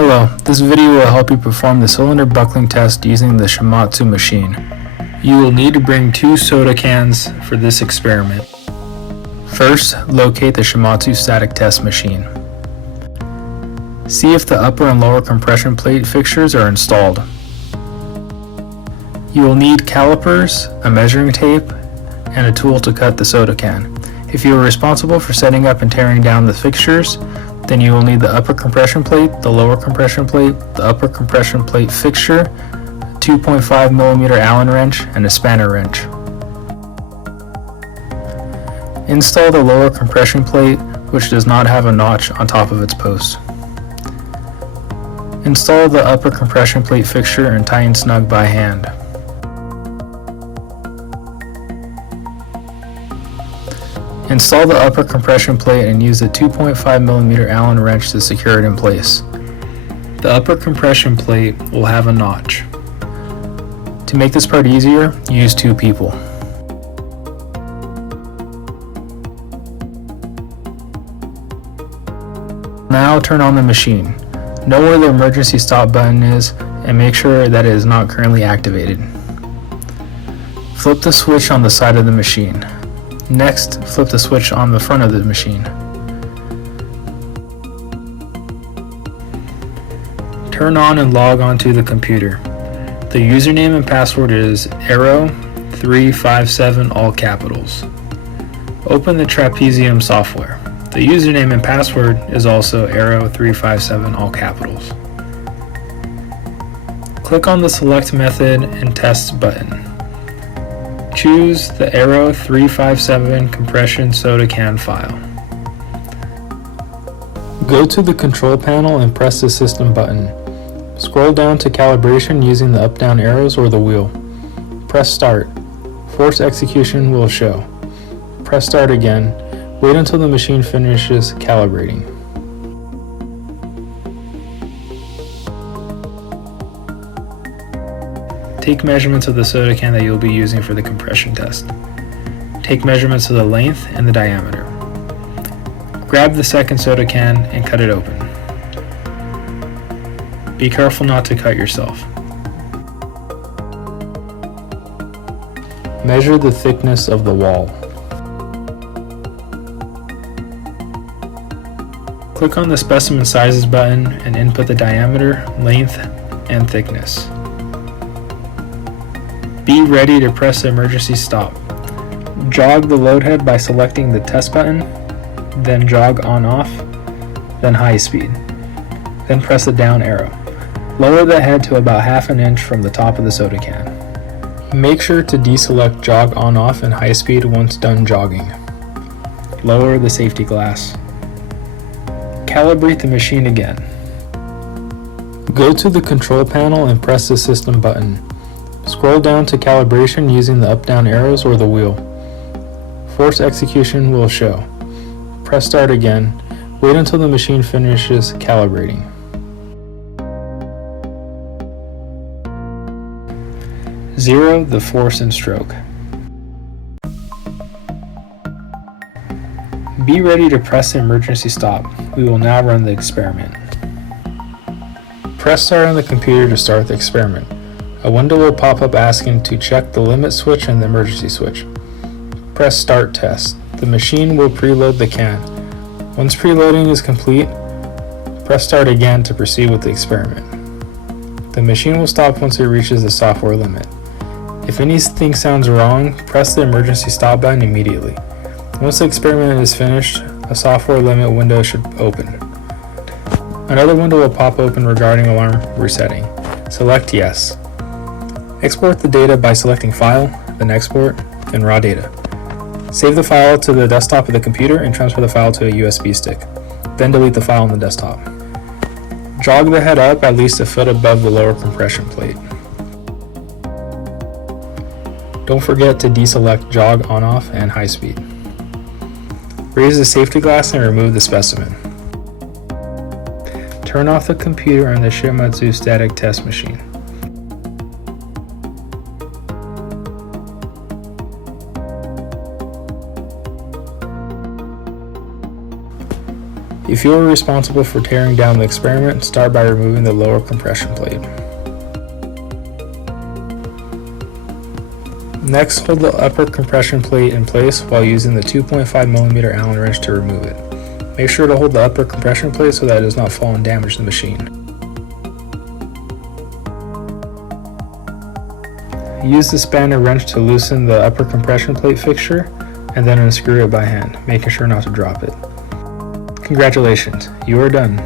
Hello, this video will help you perform the cylinder buckling test using the Shimadzu machine. You will need to bring 2 soda cans for this experiment. First, locate the Shimadzu static test machine. See if the upper and lower compression plate fixtures are installed. You will need calipers, a measuring tape, and a tool to cut the soda can. If you are responsible for setting up and tearing down the fixtures, then you will need the upper compression plate, the lower compression plate, the upper compression plate fixture, a 2.5mm Allen wrench, and a spanner wrench. Install the lower compression plate, which does not have a notch on top of its post. Install the upper compression plate fixture and tighten snug by hand. Install the upper compression plate and use the 2.5mm Allen wrench to secure it in place. The upper compression plate will have a notch. To make this part easier, use 2 people. Now turn on the machine. Know where the emergency stop button is and make sure that it is not currently activated. Flip the switch on the side of the machine. Next, flip the switch on the front of the machine. Turn on and log on to the computer. The username and password is arrow357 all capitals. Open the trapezium software. The username and password is also arrow357 all capitals. Click on the select method and test button. Choose the arrow357 compression soda can file. Go to the control panel and press the system button. Scroll down to calibration using the up-down arrows or the wheel. Press start. Force execution will show. Press start again. Wait until the machine finishes calibrating. Take measurements of the soda can that you'll be using for the compression test. Take measurements of the length and the diameter. Grab the second soda can and cut it open. Be careful not to cut yourself. Measure the thickness of the wall. Click on the specimen sizes button and input the diameter, length, and thickness. Be ready to press the emergency stop. Jog the load head by selecting the test button, then jog on off, then high speed. Then press the down arrow. Lower the head to about ½ an inch from the top of the soda can. Make sure to deselect jog on off and high speed once done jogging. Lower the safety glass. Calibrate the machine again. Go to the control panel and press the system button. Scroll down to calibration using the up-down arrows or the wheel. Force execution will show. Press start again. Wait until the machine finishes calibrating. Zero the force and stroke. Be ready to press the emergency stop. We will now run the experiment. Press start on the computer to start the experiment. A window will pop up asking to check the limit switch and the emergency switch. Press start test. The machine will preload the can. Once preloading is complete, press start again to proceed with the experiment. The machine will stop once it reaches the software limit. If anything sounds wrong, press the emergency stop button immediately. Once the experiment is finished, a software limit window should open. Another window will pop open regarding alarm resetting. Select yes. Export the data by selecting File, then Export, then Raw Data. Save the file to the desktop of the computer and transfer the file to a USB stick. Then delete the file on the desktop. Jog the head up at least a foot above the lower compression plate. Don't forget to deselect jog on off and high speed. Raise the safety glass and remove the specimen. Turn off the computer on the Shimadzu static test machine. If If you are responsible for tearing down the experiment, start by removing the lower compression plate. Next, hold the upper compression plate in place while using the 2.5mm Allen wrench to remove it. Make sure to hold the upper compression plate so that it does not fall and damage the machine. Use the spanner wrench to loosen the upper compression plate fixture and then unscrew it by hand, making sure not to drop it. Congratulations, you are done.